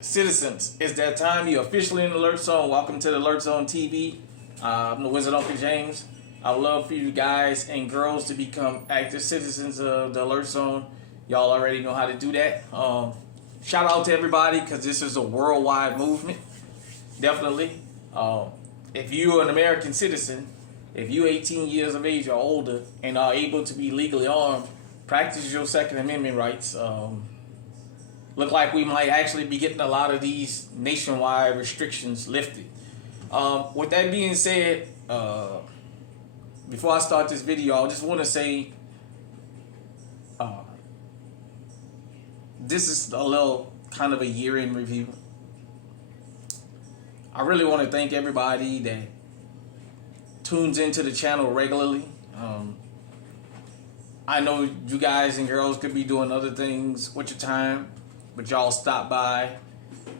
Citizens, it's that time. You're officially in the Alert Zone. Welcome to the Alert Zone TV. I'm the Wizard Uncle James. I would love for you guys and girls to become active citizens of the Alert Zone. Y'all already know how to do that. Shout out to everybody because this is a worldwide movement. Definitely. If you're an American citizen, if you're 18 years of age or older and are able to be legally armed, practice your Second Amendment rights. Look like we might actually be getting a lot of these nationwide restrictions lifted. With that being said, before I start this video, I just want to say this is a little kind of a year-end review. I really want to thank everybody that tunes into the channel regularly. I know you guys and girls could be doing other things with your time, but y'all stop by,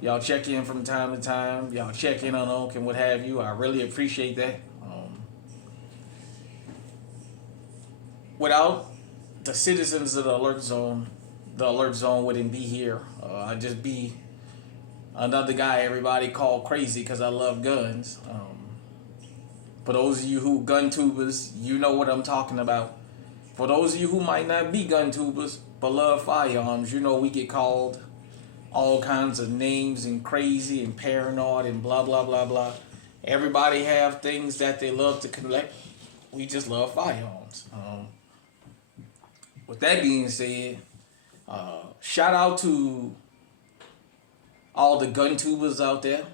y'all check in from time to time, y'all check in on Oak and what have you. I really appreciate that. Without the citizens of the Alert Zone wouldn't be here. I'd just be another guy everybody call crazy because I love guns. For those of you who gun tubers, you know what I'm talking about. For those of you who might not be gun tubers but love firearms, you know we get called all kinds of names and crazy and paranoid and blah blah blah blah. Everybody have things that they love to collect. We just love firearms. With that being said, shout out to all the gun tubers out there.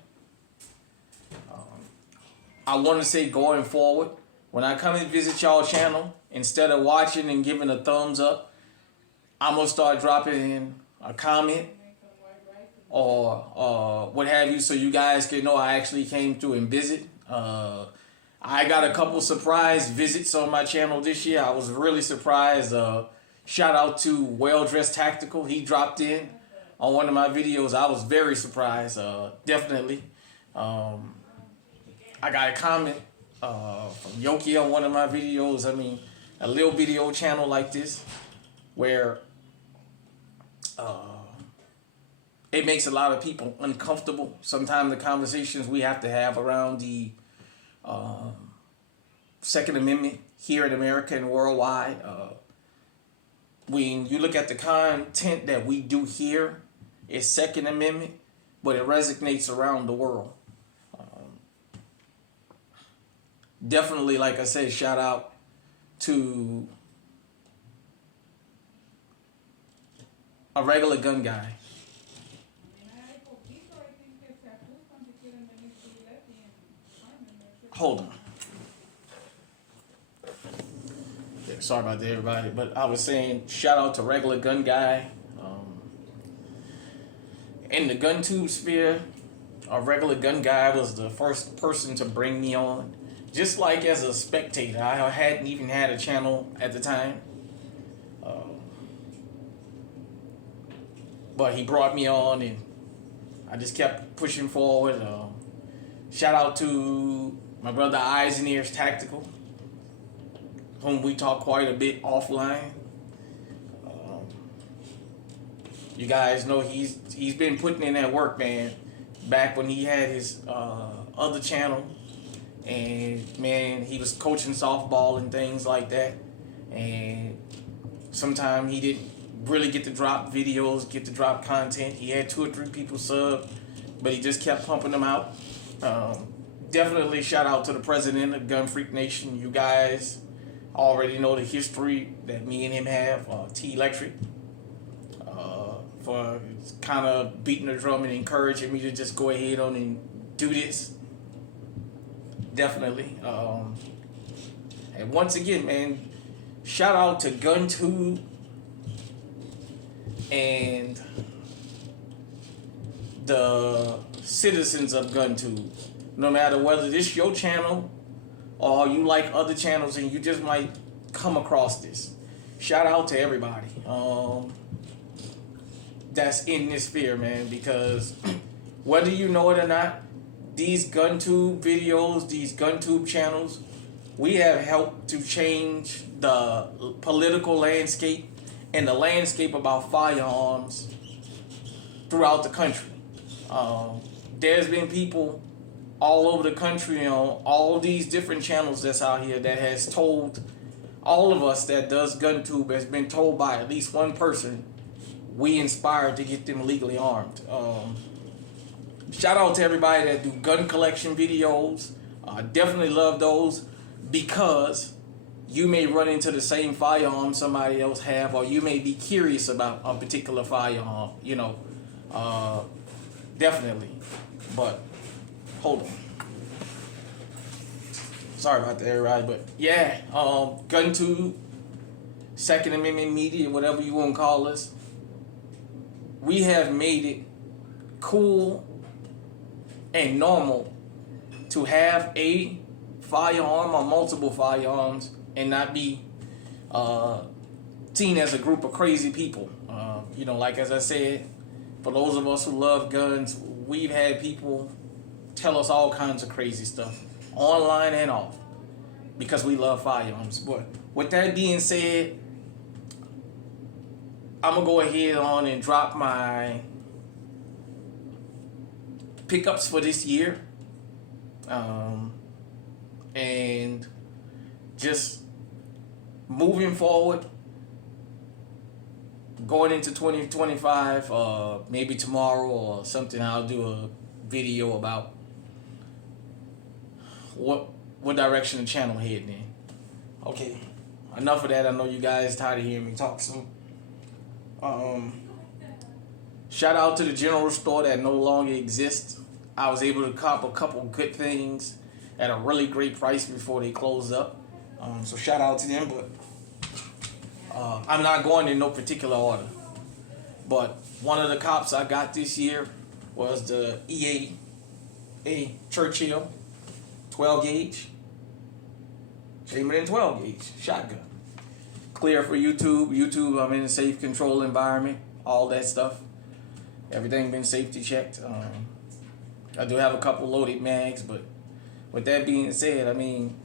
I want to say going forward, when I come and visit y'all channel, instead of watching and giving a thumbs up, I'm gonna start dropping in a comment or what have you, so you guys can know I actually came through and visit. I got a couple surprise visits on my channel this year. I was really surprised. Shout out to Well Dressed Tactical. He dropped in on one of my videos. I was very surprised. Definitely. I got a comment from Yoki on one of my videos. I mean, a little video channel like this where it makes a lot of people uncomfortable. Sometimes the conversations we have to have around the Second Amendment here in America and worldwide. When you look at the content that we do here, it's Second Amendment, but it resonates around the world. Definitely, like I said, shout out to a regular gun guy. Hold on. Yeah, sorry about that, everybody. But I was saying, shout out to regular gun guy. In the gun tube sphere, a regular gun guy was the first person to bring me on. Just like as a spectator, I hadn't even had a channel at the time. But he brought me on and I just kept pushing forward. Shout out to my brother Eyes and Ears Tactical, whom we talk quite a bit offline. You guys know he's been putting in that work, man. Back when he had his other channel, and man, he was coaching softball and things like that. And sometimes he didn't really get to drop videos, get to drop content. He had 2 or 3 people sub, but he just kept pumping them out. Definitely shout out to the president of Gun Freak Nation. You guys already know the history that me and him have. T Electric, for kind of beating the drum and encouraging me to just go ahead on and do this. Definitely. And once again, man, shout out to GunTube and the citizens of GunTube. No matter whether this is your channel or you like other channels and you just might come across this, shout out to everybody that's in this sphere, man, because whether you know it or not, these GunTube videos, these GunTube channels, we have helped to change the political landscape and the landscape about firearms throughout the country. There's been people all over the country on all these different channels that's out here that has told all of us that does GunTube has been told by at least one person we inspired to get them legally armed. Shout out to everybody that do gun collection videos. Definitely love those because you may run into the same firearm somebody else have, or you may be curious about a particular firearm. Definitely. But hold on. Sorry about that, everybody. But yeah, GunTube, Second Amendment Media, whatever you want to call us, we have made it cool and normal to have a firearm or multiple firearms and not be seen as a group of crazy people. Like as I said, for those of us who love guns, we've had people tell us all kinds of crazy stuff, online and off, because we love firearms. But with that being said, I'm gonna go ahead on and drop my pickups for this year, and just moving forward, going into 2025, maybe tomorrow or something, I'll do a video about what direction the channel heading in. Okay, enough of that. I know you guys tired of hearing me talk, so shout out to the general store that no longer exists. I was able to cop a couple good things at a really great price before they closed up. So shout out to them, but I'm not going in no particular order. But one of the cops I got this year was the EA Churchill 12 gauge. Chambered in 12 gauge shotgun. Clear for YouTube, I'm in a safe control environment, all that stuff. Everything been safety checked. I do have a couple loaded mags, but with that being said, I mean,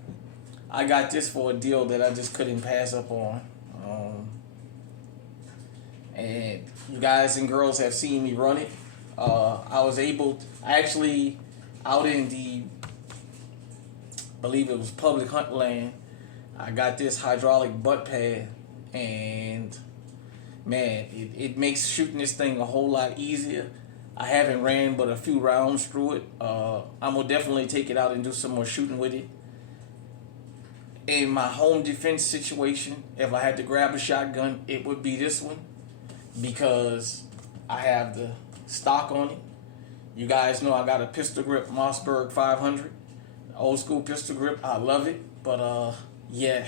I got this for a deal that I just couldn't pass up on. And you guys and girls have seen me run it. I was able, actually, out in the, I believe it was public hunt land, I got this hydraulic butt pad, and man, it makes shooting this thing a whole lot easier. I haven't ran but a few rounds through it. I'm gonna definitely take it out and do some more shooting with it. In my home defense situation, if I had to grab a shotgun, it would be this one, because I have the stock on it. You guys know I got a pistol grip Mossberg 500, old school pistol grip. I love it, but yeah,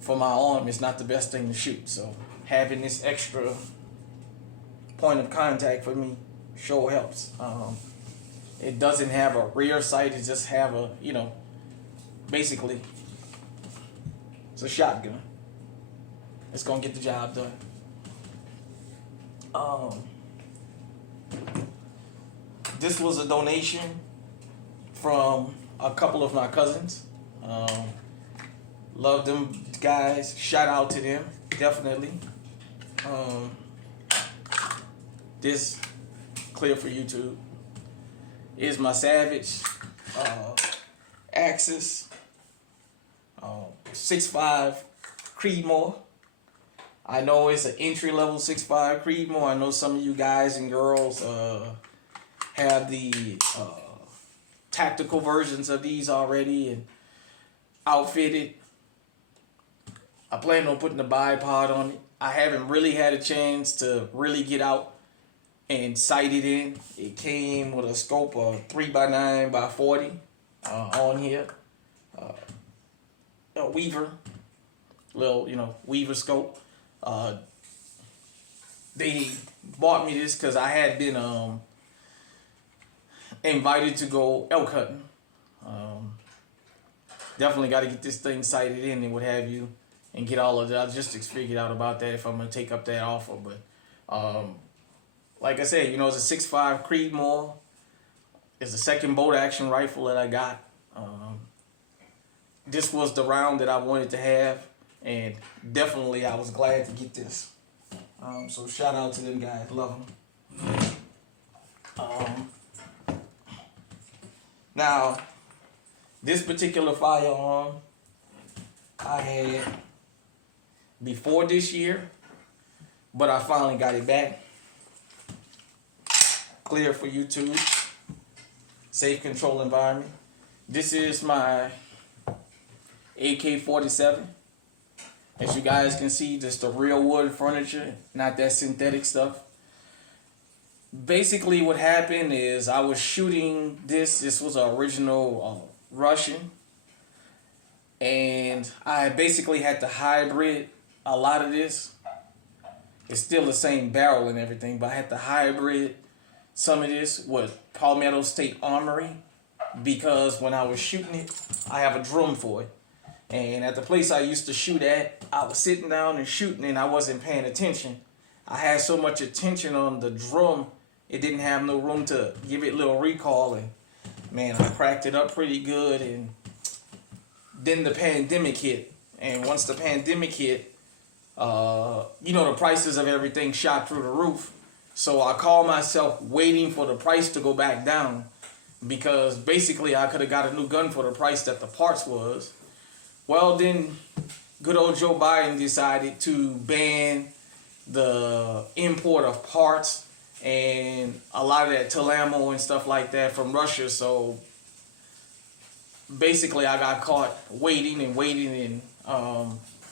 for my arm, it's not the best thing to shoot. So having this extra point of contact for me sure helps. It doesn't have a rear sight. It just have a, basically, it's a shotgun. It's gonna get the job done. This was a donation from a couple of my cousins. Love them guys. Shout out to them, definitely. This, clear for YouTube, is my Savage Axis 6.5 Creedmoor. I know it's an entry-level 6.5 Creedmoor. I know some of you guys and girls have the tactical versions of these already and outfitted. I plan on putting a bipod on it. I haven't really had a chance to really get out and sight it in. It came with a scope of 3x9x40 on here. A Weaver, little, Weaver scope. They bought me this because I had been invited to go elk hunting. Definitely got to get this thing sighted in and what have you, and get all of the logistics figured out about that if I'm going to take up that offer. But like I said, it's a 6.5 Creedmoor. It's the second bolt action rifle that I got. This was the round that I wanted to have, and definitely I was glad to get this. So shout out to them guys. Love them. Um, Now, this particular firearm I had before this year, but I finally got it back. Clear for YouTube. Safe control environment. This is my AK47. As you guys can see, just the real wood furniture, not that synthetic stuff. Basically what happened is I was shooting this. This was an original Russian. And I basically had to hybrid a lot of this. It's still the same barrel and everything, but I had to hybrid some of this with Palmetto State Armory because when I was shooting it, I have a drum for it. And at the place I used to shoot at, I was sitting down and shooting and I wasn't paying attention. I had so much attention on the drum, it didn't have no room to give it a little recoil. And man, I cracked it up pretty good. And then the pandemic hit. And once the pandemic hit, the prices of everything shot through the roof. So I called myself waiting for the price to go back down because basically I could have got a new gun for the price that the parts was. Well, then good old Joe Biden decided to ban the import of parts and a lot of that Tilamo and stuff like that from Russia. So basically I got caught waiting and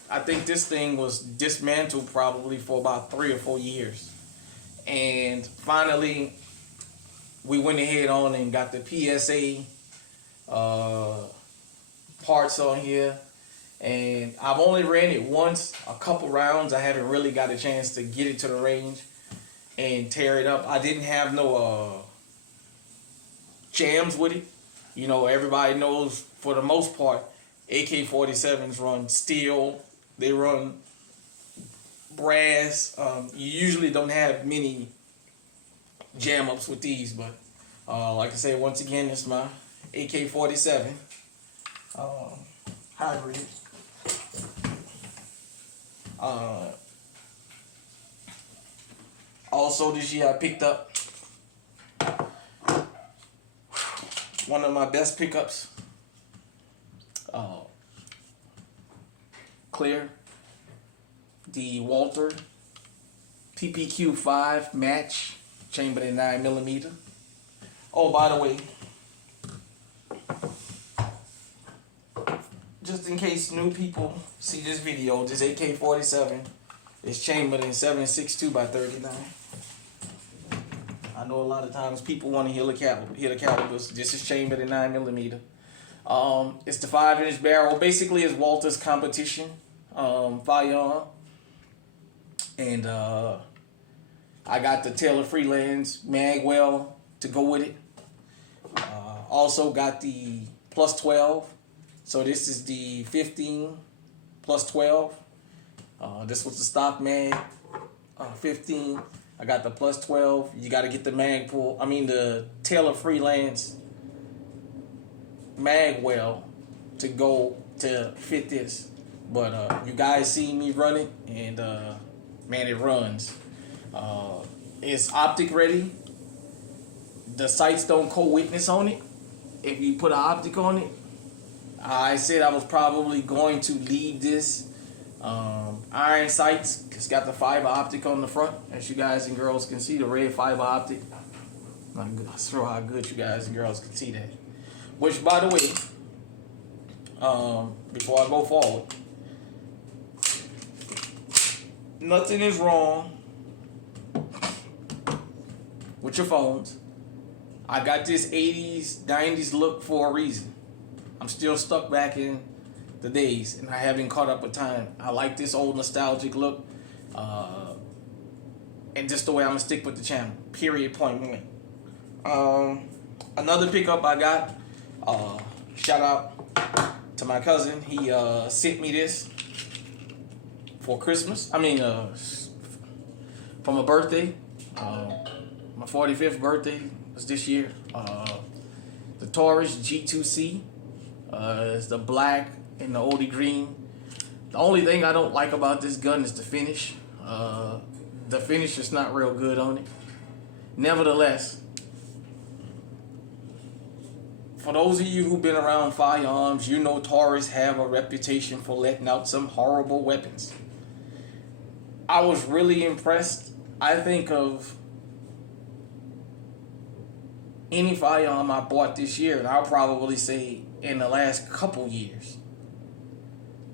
I think this thing was dismantled probably for about 3 or 4 years. And finally we went ahead on and got the PSA parts on here. And I've only ran it once, a couple rounds. I haven't really got a chance to get it to the range and tear it up. I didn't have no jams with it. You know, everybody knows for the most part, AK-47s run steel. They run brass. You usually don't have many jam ups with these, but like I say, once again, it's my AK-47 hybrid. Also this year I picked up one of my best pickups. Clear. The Walther PPQ5 match, chambered in 9mm. Oh, by the way, just in case new people see this video, this AK-47 is chambered in 7.62 by 39. I know a lot of times people want to hear the calibers. This is chambered in 9mm. It's the 5-inch barrel. Basically, it's Walther's competition firearm. And I got the Taylor Freelands magwell to go with it. Also got the plus 12. So this is the 15 plus 12. This was the stock mag 15. I got the plus 12. You got to get the the Taylor Freelance magwell to go to fit this. But you guys see me run it, and man, it runs. It's optic ready. The sights don't co-witness on it. If you put an optic on it, I said I was probably going to leave this iron sights. It's got the fiber optic on the front, as you guys and girls can see, the red fiber optic. I'm not sure how good you guys and girls can see that. Which, by the way, before I go forward, nothing is wrong with your phones. I got this 80s, 90s look for a reason. I'm still stuck back in the days, and I haven't caught up with time. I like this old nostalgic look, and just the way I'm gonna stick with the channel. Period. Point blank. Another pickup I got. Shout out to my cousin. He sent me this for Christmas. For my birthday. My 45th birthday was this year. The Taurus G2C. It's the black and the oldie green. The only thing I don't like about this gun is the finish. The finish is not real good on it. Nevertheless, for those of you who've been around firearms, you know Taurus have a reputation for letting out some horrible weapons. I was really impressed. I think of any firearm I bought this year, and I'll probably say in the last couple years,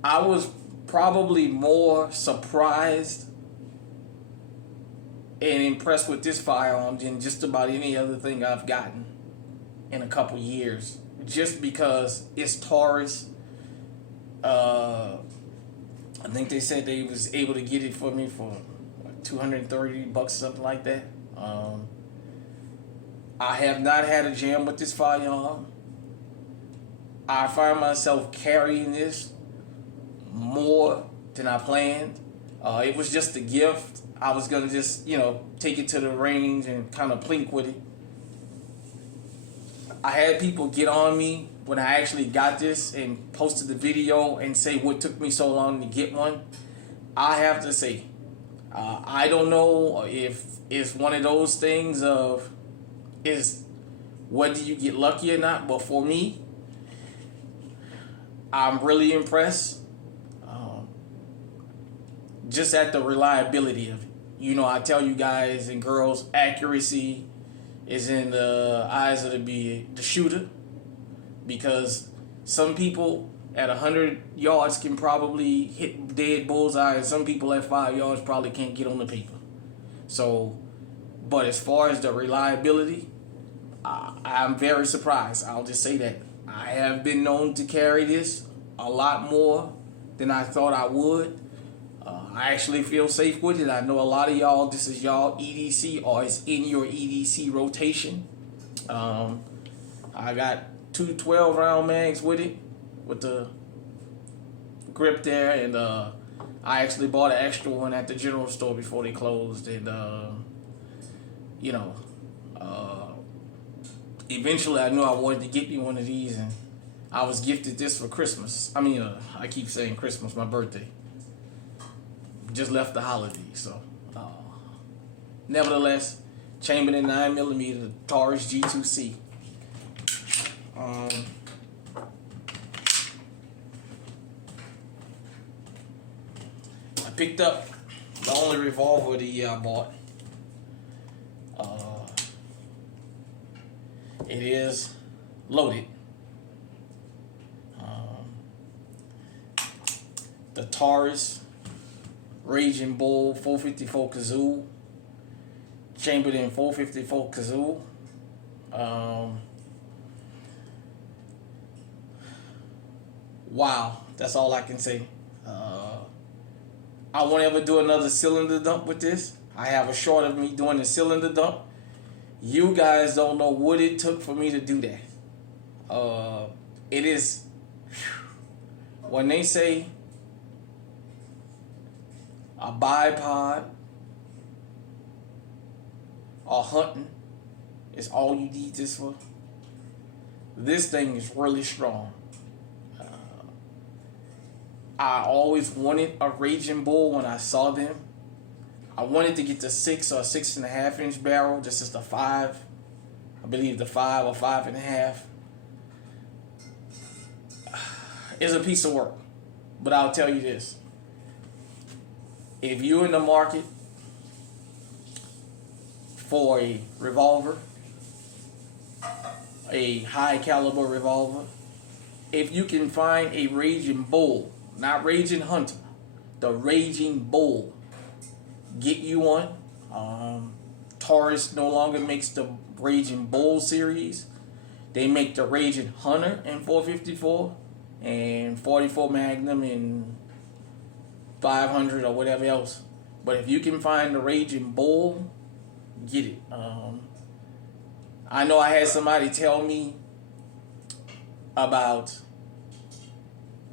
I was probably more surprised and impressed with this firearm than just about any other thing I've gotten in a couple years, just because it's Taurus. I think they said they was able to get it for me for like $230, something like that. I have not had a jam with this firearm. I find myself carrying this more than I planned. It was just a gift. I was gonna just, take it to the range and kind of plink with it. I had people get on me when I actually got this and posted the video and say what took me so long to get one. I have to say, I don't know if it's one of those things of is whether you get lucky or not, but for me, I'm really impressed just at the reliability of it. I tell you guys and girls, accuracy is in the eyes of the shooter, because some people at 100 yards can probably hit dead bullseye, and some people at 5 yards probably can't get on the paper. So, but as far as the reliability, I'm very surprised. I'll just say that. I have been known to carry this a lot more than I thought I would. I actually feel safe with it. I know a lot of y'all, this is y'all EDC, or it's in your EDC rotation. I got two 12-round mags with it, with the grip there, and I actually bought an extra one at the general store before they closed, and eventually I knew I wanted to get me one of these, and I was gifted this for Christmas. I keep saying Christmas, my birthday. Just left the holiday, so nevertheless, chambered in 9mm Taurus G2C. I picked up the only revolver of the year I bought. It is loaded. The Taurus Raging Bull 454 Kazoo, chambered in 454 Kazoo. Wow, that's all I can say. I won't ever do another cylinder dump with this. I have a short of me doing a cylinder dump. You guys don't know what it took for me to do that. It is, when they say a bipod or hunting is all you need this for, this thing is really strong. I always wanted a Raging Bull when I saw them. I wanted to get the 6 or 6.5 inch barrel, just as the 5. I believe the 5 or 5.5. It's a piece of work. But I'll tell you this. If you're in the market for a revolver, a high caliber revolver, if you can find a Raging Bull, not Raging Hunter, the Raging Bull, get you one. Taurus no longer makes the Raging Bull series. They make the Raging Hunter in 454 and 44 Magnum and 500 or whatever else. But if you can find the Raging Bull, get it. I know I had somebody tell me about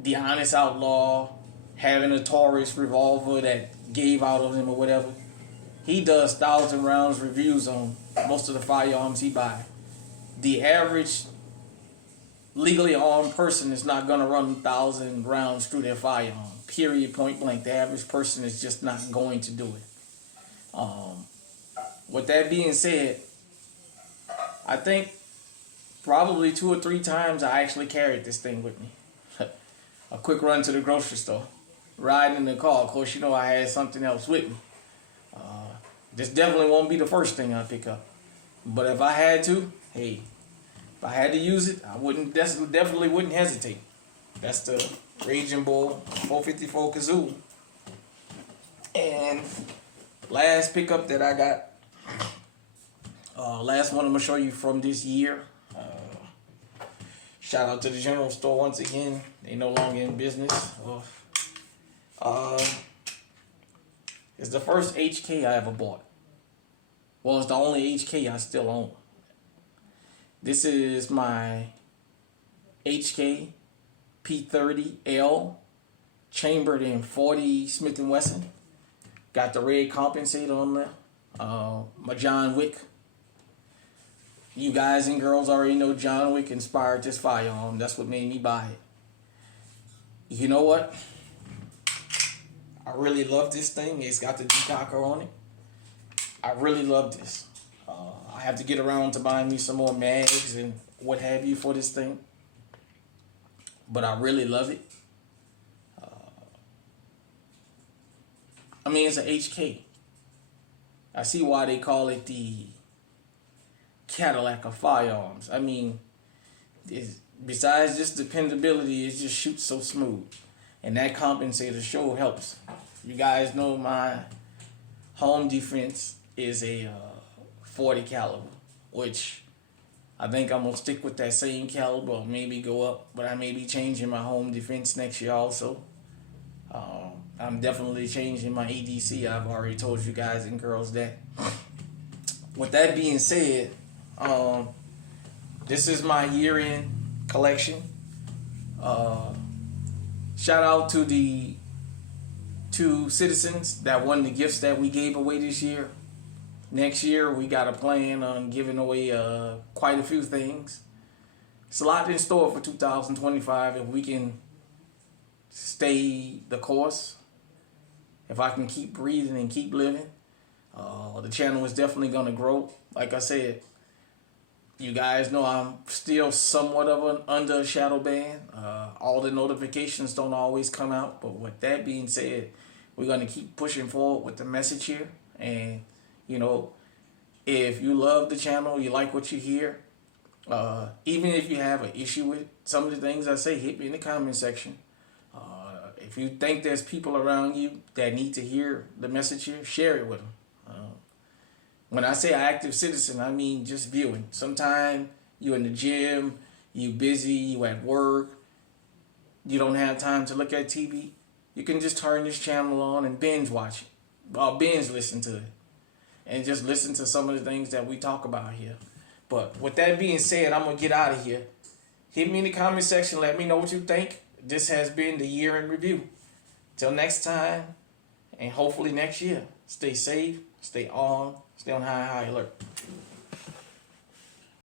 the Honest Outlaw having a Taurus revolver that gave out of him or whatever. He does 1,000 rounds reviews on most of the firearms he buy. The average legally armed person is not going to run 1,000 rounds through their firearm. Period, point blank. The average person is just not going to do it. With that being said, I think probably 2 or 3 times I actually carried this thing with me. A quick run to the grocery store, riding in the car. Of course, you know I had something else with me. This definitely won't be the first thing I pick up. But if I had to, hey, if I had to use it, I wouldn't definitely wouldn't hesitate. That's the Raging Bull 454 Kazoo. And last pickup that I got, last one I'm gonna show you from this year. Shout out to the general store once again. They no longer in business. It's the first HK I ever bought. Well, it's the only HK I still own. This is my HK P30L, chambered in 40 Smith & Wesson. Got the red compensator on there. My John Wick. You guys and girls already know John Wick inspired this firearm. That's what made me buy it. You know what? I really love this thing. It's got the decocker on it. I really love this. I have to get around to buying me some more mags and what have you for this thing. But I really love it. I mean, it's an HK. I see why they call it the Cadillac of firearms. I mean, besides just dependability, it just shoots so smooth. And that compensator sure helps. You guys know my home defense is a 40 caliber, which I think I'm going to stick with that same caliber or maybe go up, but I may be changing my home defense next year also. I'm definitely changing my EDC. I've already told you guys and girls that. With that being said, this is my year-end collection. Shout out to the 2 citizens that won the gifts that we gave away this year. Next year, we got a plan on giving away quite a few things. It's a lot in store for 2025 if we can stay the course. If I can keep breathing and keep living, the channel is definitely going to grow. Like I said, you guys know I'm still somewhat of under a shadow ban. All the notifications don't always come out. But with that being said, we're going to keep pushing forward with the message here. And, you know, if you love the channel, you like what you hear, even if you have an issue with some of the things I say, hit me in the comment section. If you think there's people around you that need to hear the message here, share it with them. When I say active citizen, I mean just viewing. Sometimes you in the gym, you busy, you at work, you don't have time to look at TV. You can just turn this channel on and binge watch it, or binge listen to it, and just listen to some of the things that we talk about here. But with that being said, I'm going to get out of here. Hit me in the comment section. Let me know what you think. This has been the year in review. Till next time, and hopefully next year, stay safe, stay on high alert.